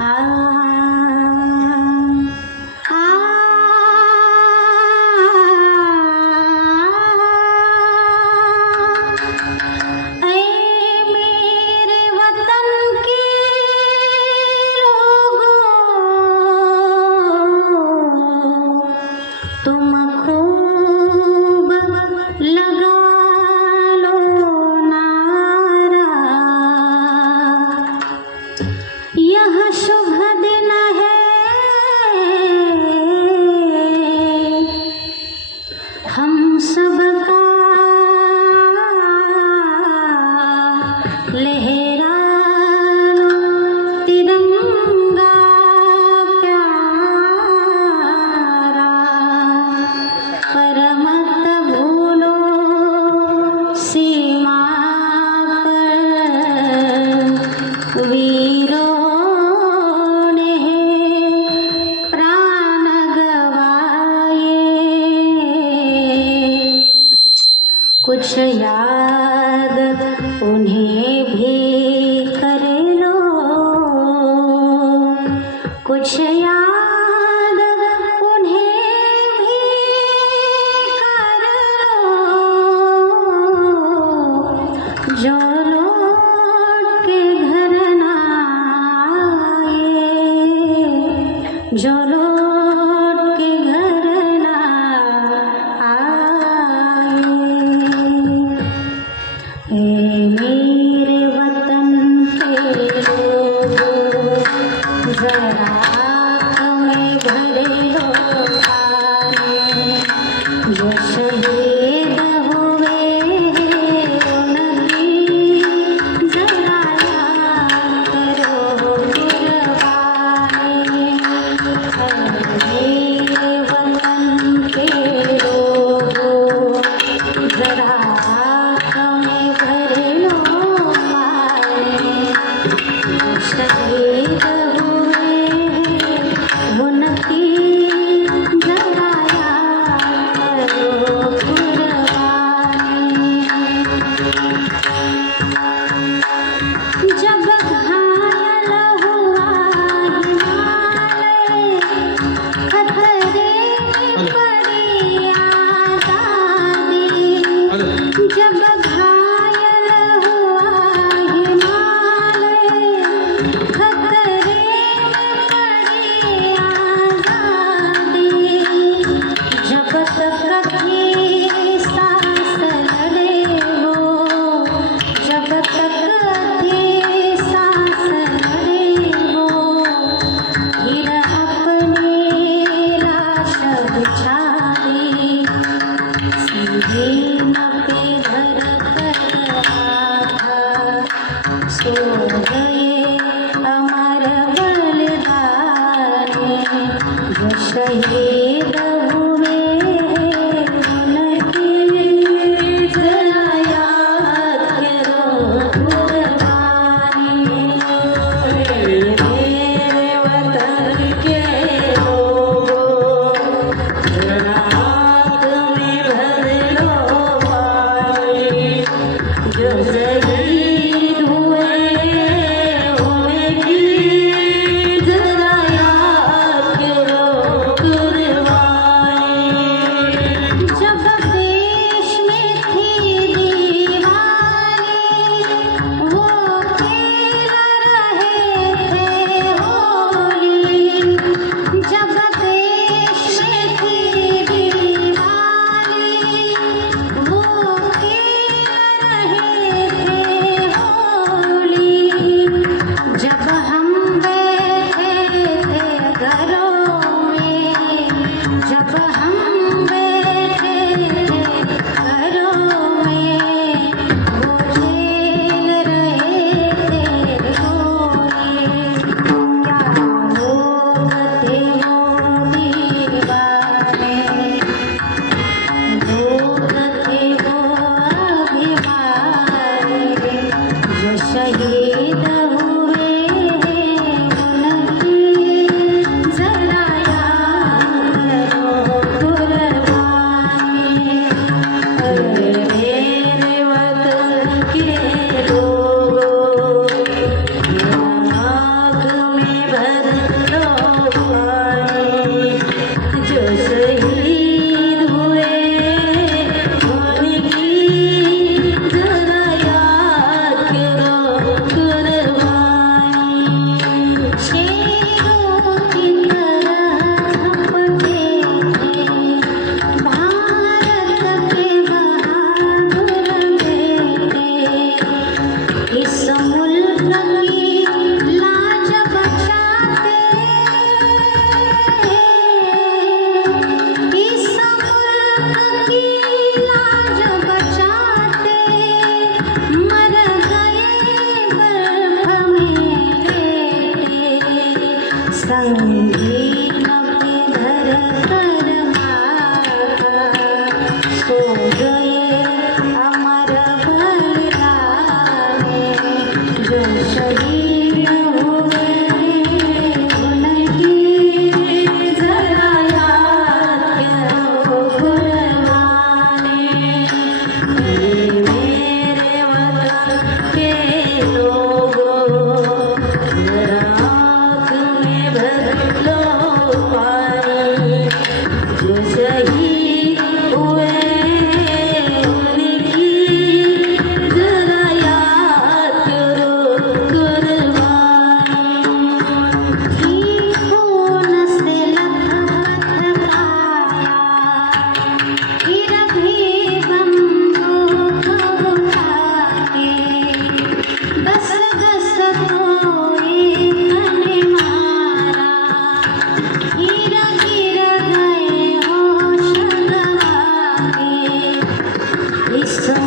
啊。कुछ याद जो शहीद 下一 waste